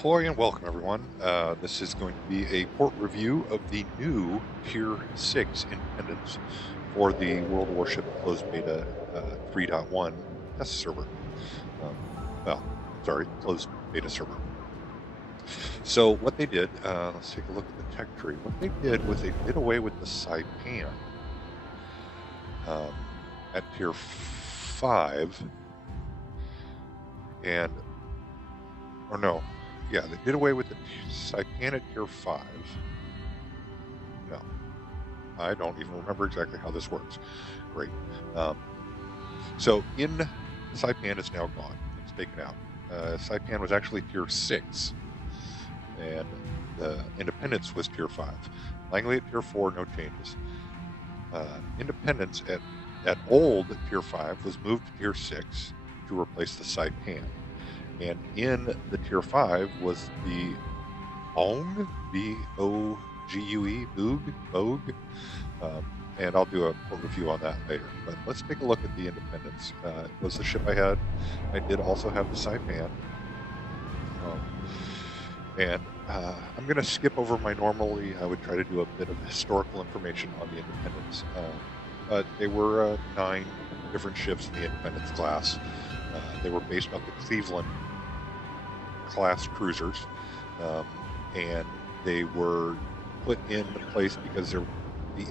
Ahoy and welcome everyone. This is going to be a port review of the new Tier 6 Independence for the World Warship Closed Beta 3.1 test server. Closed Beta server. So what they did, let's take a look at the tech tree. What they did was they did away with the Saipan at Tier 5 and, or no, yeah, they did away with the Saipan at Tier 5. No, I don't even remember exactly how this works. Great. So Saipan is now gone. It's taken out. Saipan was actually Tier 6, and the Independence was Tier 5. Langley at Tier 4, no changes. Independence at old Tier 5 was moved to Tier 6 to replace the Saipan. And in the Tier 5 was the Bogue, B-O-G-U-E, Bogue. And I'll do a review on that later. But let's take a look at the Independence. It was the ship I had. I did also have the Saipan. I'm going to skip over my normally, I would try to do a bit of historical information on the Independence. But they were 9 different ships in the Independence class. They were based off the Cleveland class cruisers, and they were put in place because the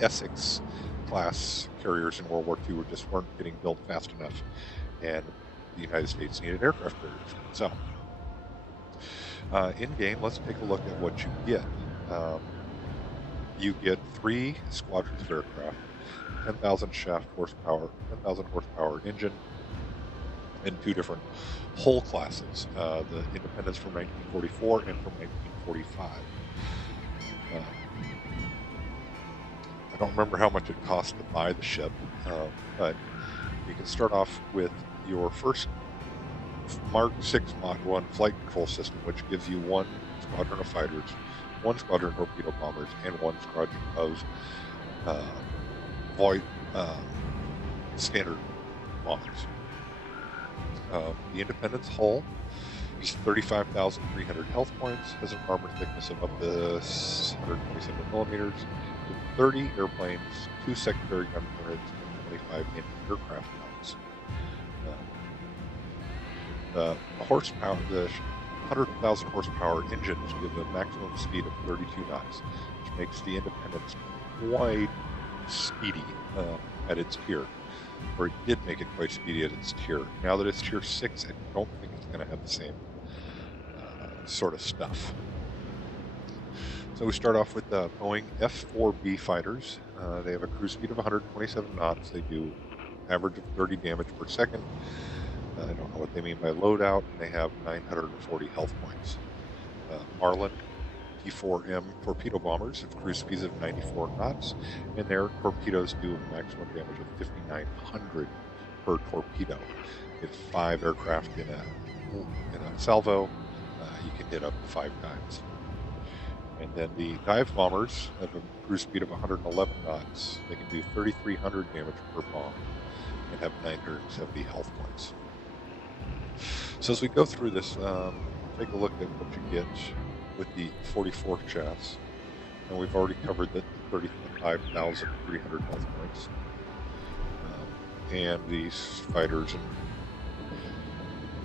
Essex class carriers in World War II weren't getting built fast enough, and the United States needed aircraft carriers. So, in game, let's take a look at what you get. You get 3 squadrons of aircraft, 10,000 shaft horsepower, 10,000 horsepower engine, and 2 different hull classes, the Independence from 1944 and from 1945. I don't remember how much it cost to buy the ship, but you can start off with your first Mark 6 Mach 1 flight control system, which gives you 1 squadron of fighters, 1 squadron of torpedo bombers, and 1 squadron of standard bombers. The Independence hull is 35,300 health points, has an armor thickness of up to 127 millimeters, with 30 airplanes, 2 secondary gun turrets, and 25 anti-aircraft guns. The horsepower, the 100,000 horsepower engines give a maximum speed of 32 knots, which makes the Independence quite speedy at its tier. Or it did make it quite speedy at its tier. Now that it's Tier 6, I don't think it's going to have the same sort of stuff. So we start off with the Boeing F-4B fighters. They have a cruise speed of 127 knots. They do average of 30 damage per second. I don't know what they mean by loadout. And they have 940 health points. Marlin T-4M torpedo bombers have cruise speeds of 94 knots, and their torpedoes do a maximum damage of 5,900 per torpedo. If 5 aircraft in a salvo, you can hit up to 5 times. And then the dive bombers have a cruise speed of 111 knots. They can do 3,300 damage per bomb and have 970 health points. So as we go through this, take a look at what you get with the 44 chassis, and we've already covered the 35,300 health points, and these fighters. And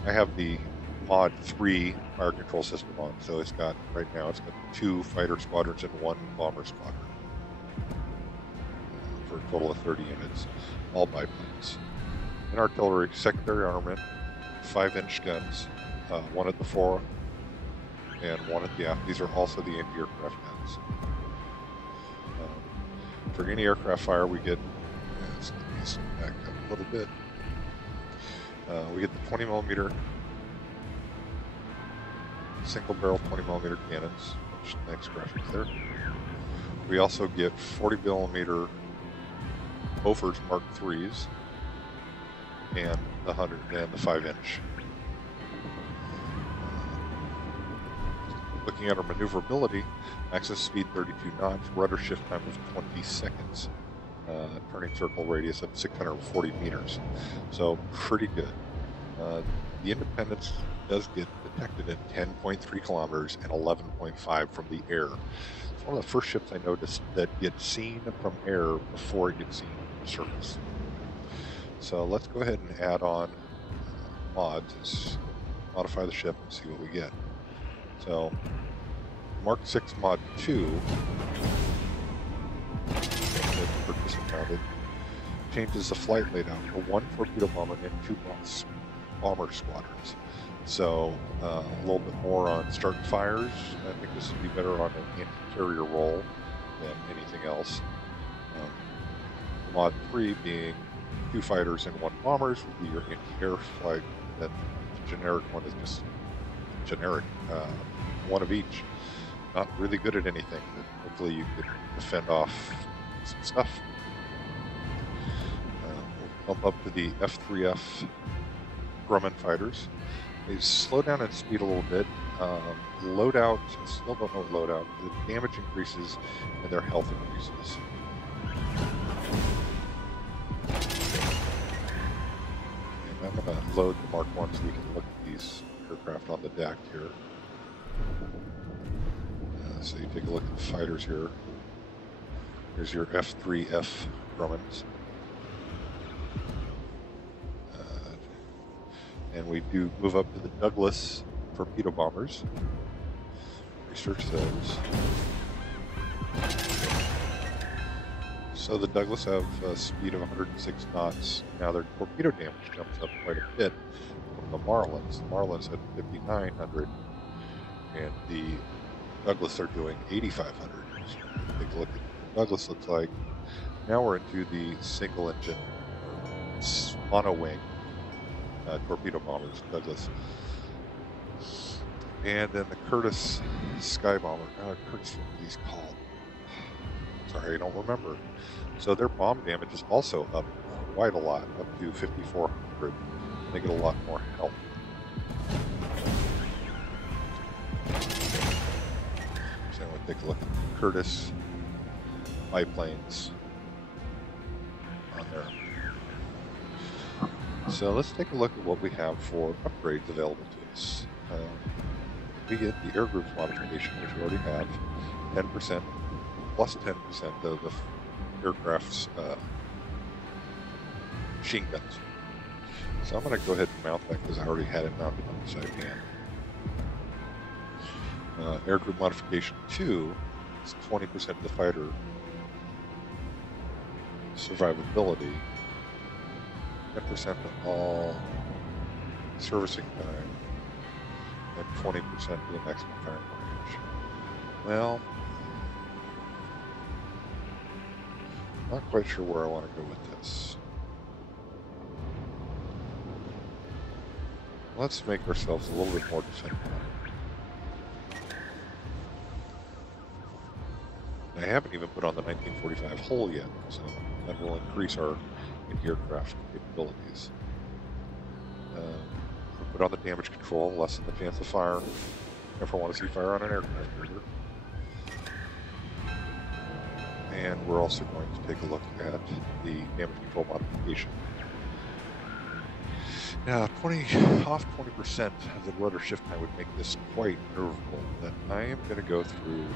I have the Mod 3 fire control system on, so it's got 2 fighter squadrons and 1 bomber squadron for a total of 30 units, all biplanes. In artillery, secondary armament, 5-inch guns, 1 at the fore and 1 at the aft. These are also the anti-aircraft guns. For any aircraft fire, we get, let's get these back up a little bit. We get the 20 millimeter single barrel 20 millimeter cannons, which nice graphics there. We also get 40 millimeter Bofors Mark IIIs and the 5-inch. Looking at our maneuverability, maximum speed 32 knots, rudder shift time of 20 seconds, turning circle radius of 640 meters. So pretty good. The Independence does get detected at 10.3 kilometers and 11.5 from the air. It's one of the first ships I noticed that gets seen from air before it gets seen from the surface. So let's go ahead and add on mods. Let's modify the ship and see what we get. So Mark 6 Mod 2 mounted changes the flight layout for 1 torpedo bomber and 2 bomber squadrons. So a little bit more on start fires. I think this would be better on an anti-carrier role than anything else. Mod 3 being 2 fighters and 1 bombers would be your anti-air flight. Then the generic one is just generic, 1 of each. Not really good at anything, but hopefully you can defend off some stuff. We'll bump up to the F3F Grumman fighters. They slow down in speed a little bit. Loadout, still don't know what loadout. The damage increases and their health increases. And I'm going to load the Mark 1 so we can look at these aircraft on the deck here. So you take a look at the fighters here. Here's your F3F Grummans. And we do move up to the Douglas torpedo bombers. Research those. So the Douglas have a speed of 106 knots. Now their torpedo damage jumps up quite a bit from the Marlins. The Marlins had 5,900, and the Douglas are doing 8,500. So take a look at what Douglas looks like. Now we're into the single engine monowing torpedo bombers, Douglas. And then the Curtiss Sky Bomber. Curtiss, what are these called? Sorry, I don't remember. So their bomb damage is also up quite a lot, up to 5,400. They get a lot more help. So I'm going to take a look at the Curtiss biplanes on there. So let's take a look at what we have for upgrades available to us. We get the air groups modification, which we already have, 10%, plus 10% of the aircraft's machine guns. So I'm going to go ahead and mount that because I already had it mounted on the side pan. Air group modification 2 is 20% of the fighter survivability. 10% of all servicing time, and 20% of the maximum firing range. Well, not quite sure where I want to go with this. Let's make ourselves a little bit more defensive. I haven't even put on the 1945 hull yet, so that will increase our aircraft capabilities. Put on the damage control, lessen the chance of fire. Never want to see fire on an aircraft carrier. And we're also going to take a look at the damage control modification. Now, off 20% of the rudder shift time would make this quite maneuverable, but I am going to go through.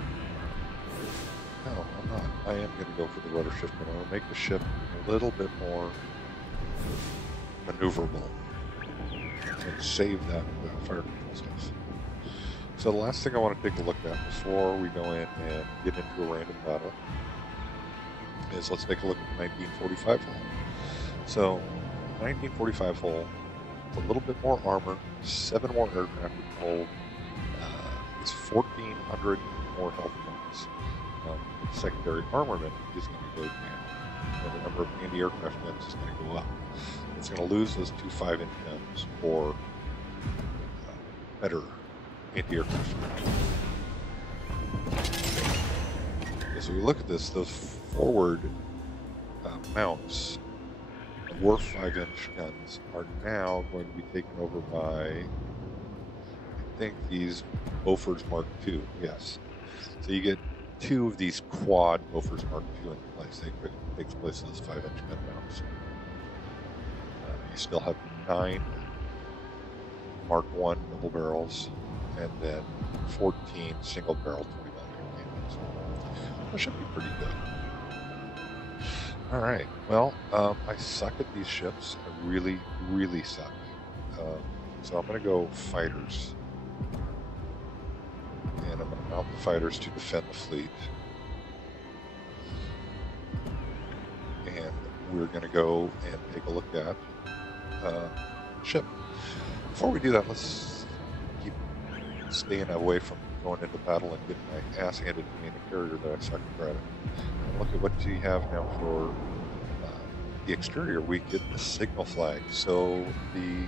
No, I'm not. I am going to go for the rudder shift, but I'm going to make the ship a little bit more maneuverable and save that fire control stuff. So the last thing I want to take a look at before we go in and get into a random battle is let's take a look at the 1945 hull. So 1945 hull, with a little bit more armor, 7 more aircraft we hold, it's 1,400 more health points. Secondary armament is going to go down. And the number of anti-aircraft guns is going to go up. It's going to lose those 2 5-inch guns for better anti-aircraft guns. So we look at this, those forward mounts, were 5-inch guns, are now going to be taken over by, I think, these Bofors Mark II. Yes. So you get 2 of these quad Bofors Mark II in place. They takes place in those 5-inch gun mounts. You still have 9 Mark 1 double barrels, and then 14 single barrel 20 millimeter cannons. That should be pretty good. All right. Well, I suck at these ships. I really, really suck. So I'm going to go fighters. And I'm going to mount the fighters to defend the fleet. And we're going to go and take a look at the ship. Before we do that, let's keep staying away from going into battle and getting my ass handed to me in a carrier that I suck at. And look at what you have now for the exterior. We get the signal flag. So the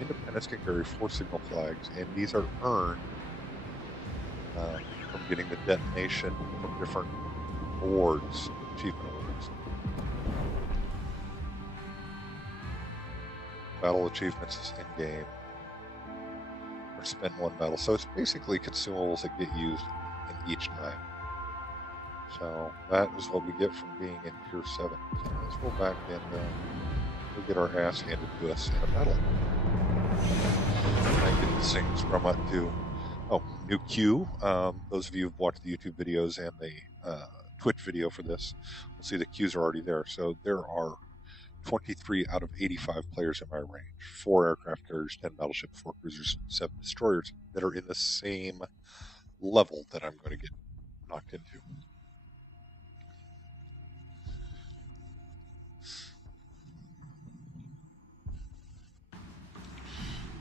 Independence can carry 4 signal flags, and these are earned from getting the detonation from different awards, achievement awards. Battle achievements in game, or spend 1 battle. So it's basically consumables that get used in each time. So that is what we get from being in Tier 7. So let's go back and we'll get our ass handed to us in a battle. I get these things from up to, new queue. Those of you who've watched the YouTube videos and the Twitch video for this will see the queues are already there. So there are 23 out of 85 players in my range. 4 aircraft carriers, 10 battleships, 4 cruisers, 7 destroyers that are in the same level that I'm going to get knocked into.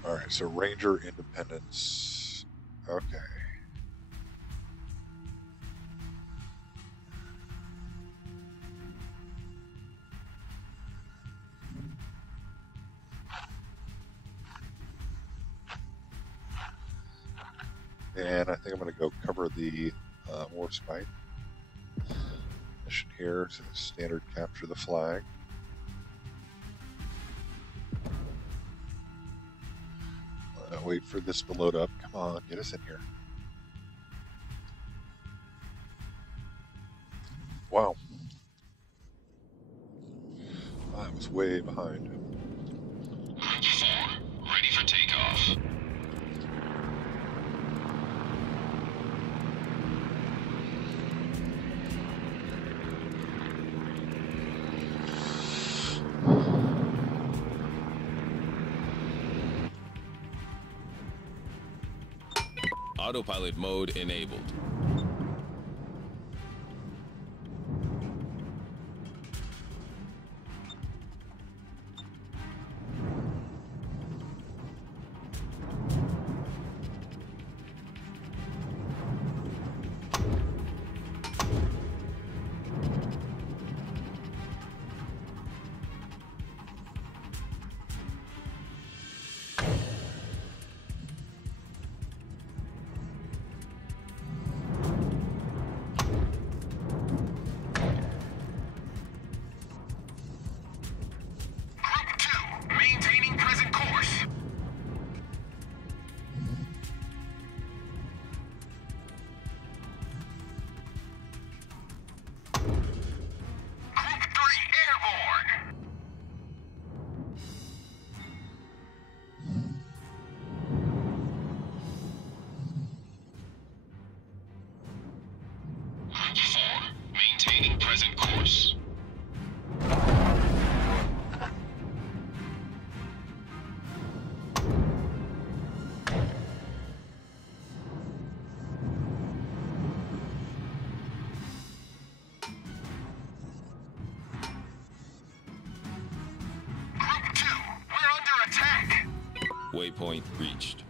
All right, so Ranger, Independence. Okay. And I think I'm going to go cover the Warspite. Mission here is standard capture the flag. Wait for this to load up. Come on, get us in here. Wow. I was way behind. Ready for takeoff. Autopilot mode enabled. Present course. Group 2, we're under attack. Waypoint reached.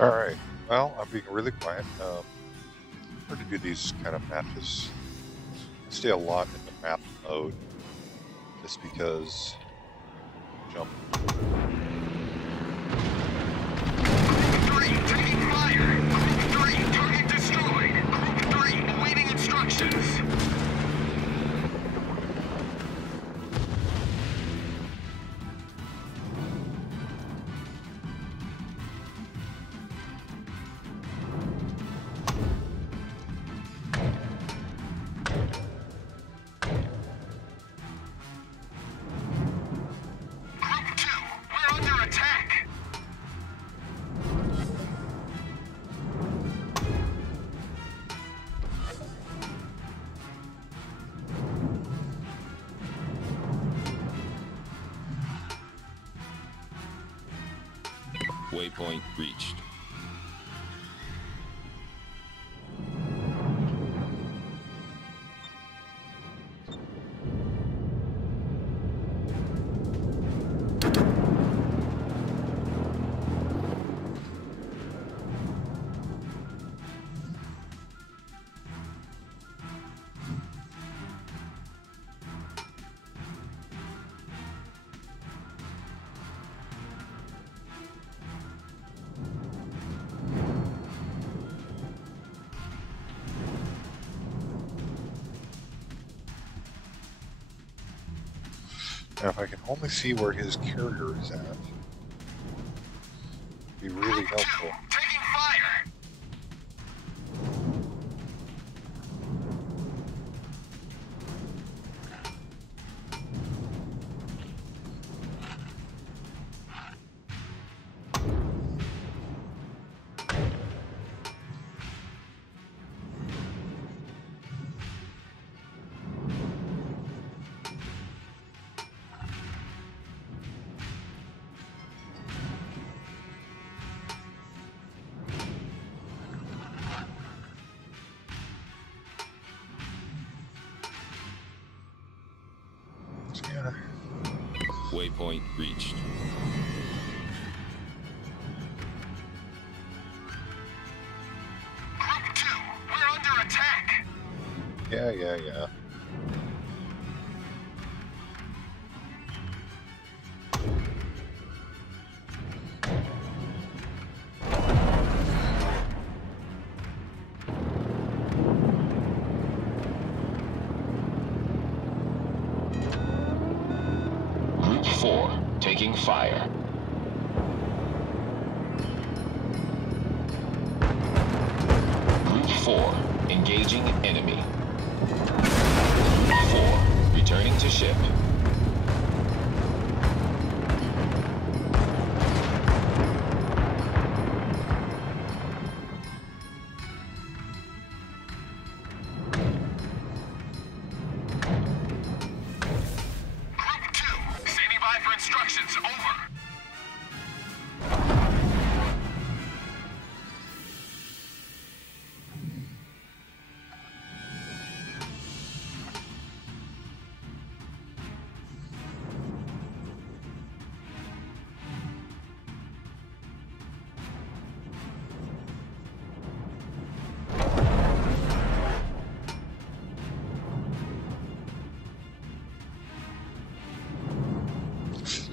All right. Well, I'm being really quiet. Hard to do these kind of matches. I stay a lot in the map mode just because jump. Group 3 taking fire. Group 3 target destroyed. Group 3 awaiting instructions. Group 2, Waypoint reached. Now, if I can only see where his carrier is at, it'd be really Group 2, helpful. taking fire. Yeah. Waypoint reached. Group 2, we're under attack. Yeah. Group 4, taking fire. Group 4, engaging enemy. Group 4, returning to ship. Group 2, standing by for instructions. Over.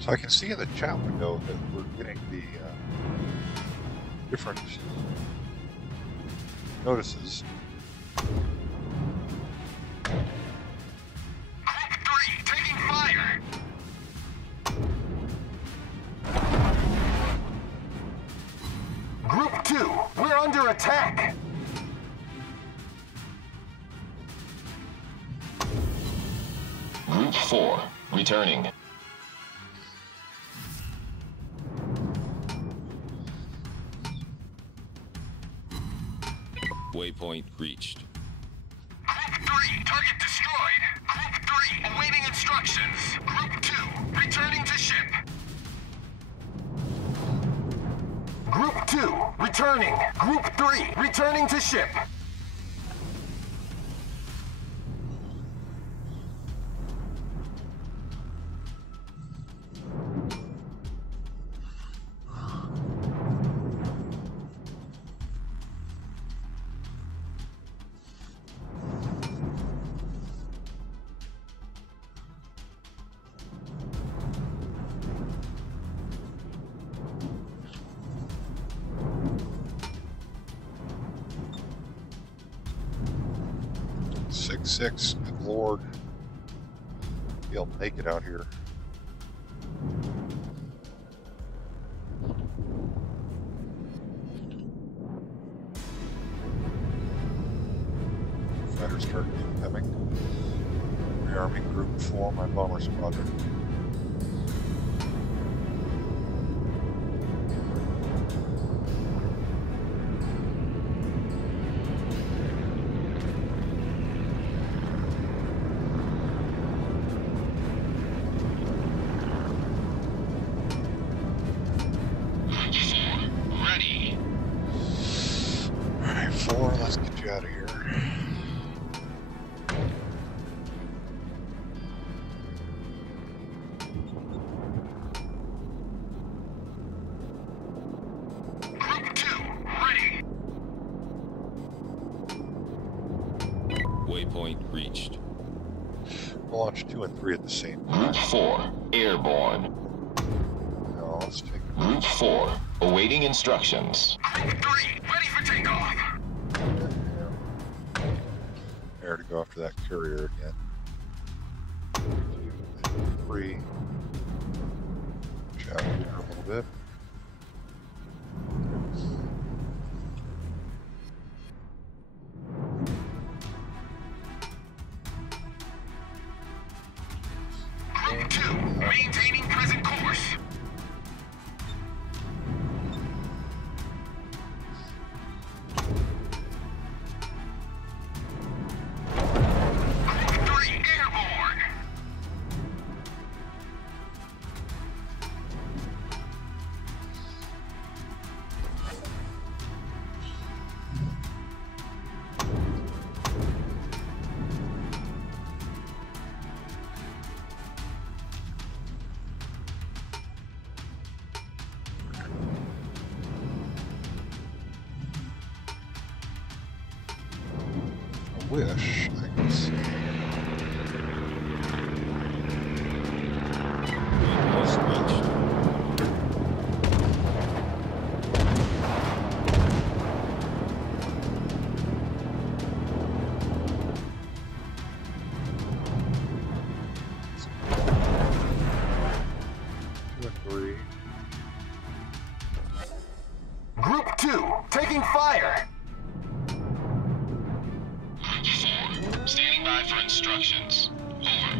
So I can see in the chat window that we're getting the different notices. Group 3, taking fire. Group 2, we're under attack. Group 4, returning. Waypoint reached. Group 3, target destroyed. Group 3, awaiting instructions. Group 2, returning to ship. Group 2, returning. Group 3, returning to ship. Six, good lord. Be able to make it out here. Fighters start incoming. Rearming Group 4, my bomber squadron. you out of here. Group 2, ready. Waypoint reached. We'll launch 2 and 3 at the same time. Group 4, airborne. Now let's take Group 4, awaiting instructions. Group 3, ready for takeoff. air to go after that courier again. 2 and 3. Push out here a little bit. Group 2, maintaining present course. Group 3, airborne. I wish I could see. Waypoint reached. Two and 3. Group 2, taking fire. Group 4, standing by for instructions. Over.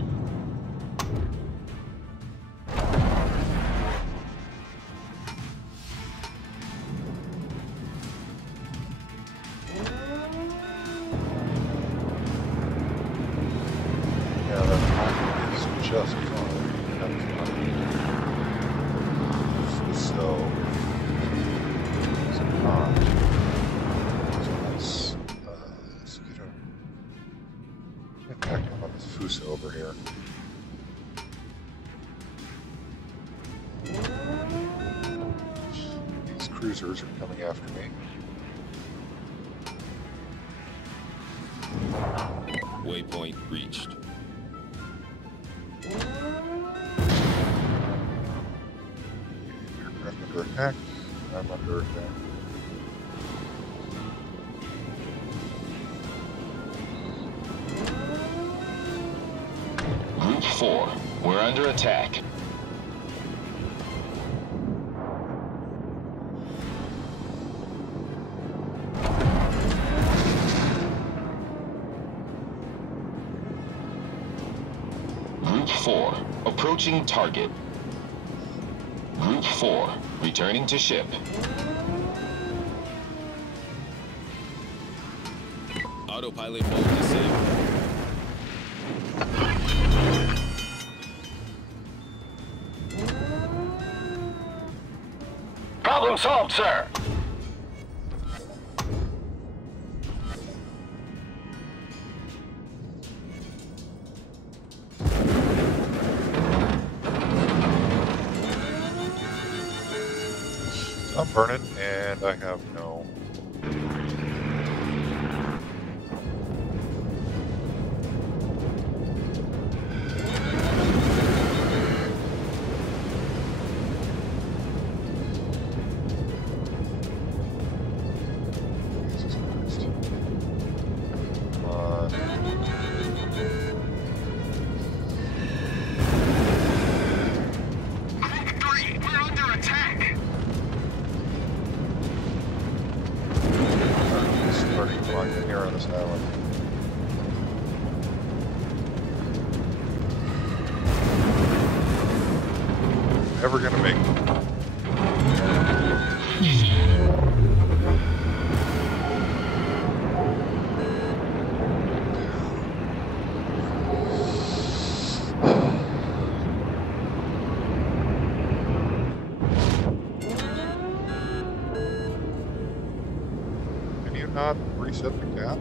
Yeah, that is just fine. That's fine. So, it's not. So let's get a impact on this Fuso over here. These cruisers are coming after me. Waypoint reached. Aircraft under attack. I'm under attack. Group 4, we're under attack. Group 4, approaching target. Group 4, returning to ship. Autopilot mode disabled. Problem solved, sir. I'm burning, and I have no. Jesus Christ. Come on. Group 3, we're under attack. Starting flying here on this island. Never gonna make it. Any you not reset the cat?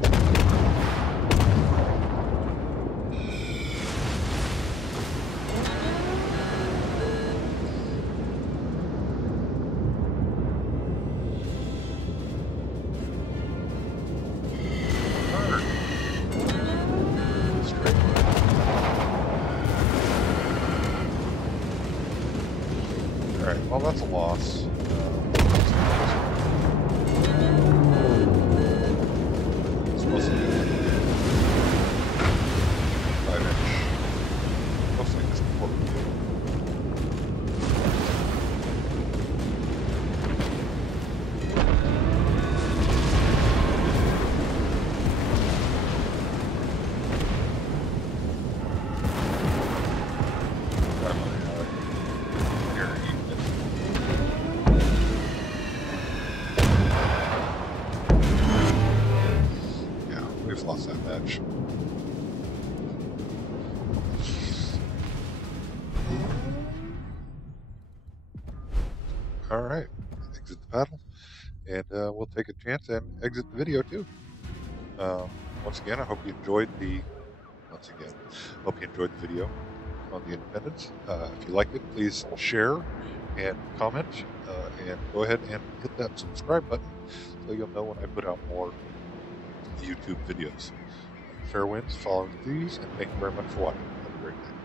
Straight line. Alright, well that's a loss. It's mostly 5-inch. Mostly just port. We've lost that match. Alright, exit the battle, and we'll take a chance and exit the video too. Once again, I hope you enjoyed the video on the Independence. If you liked it, please share and comment, and go ahead and hit that subscribe button so you'll know when I put out more YouTube videos. Fair winds following these, and thank you very much for watching. Have a great day.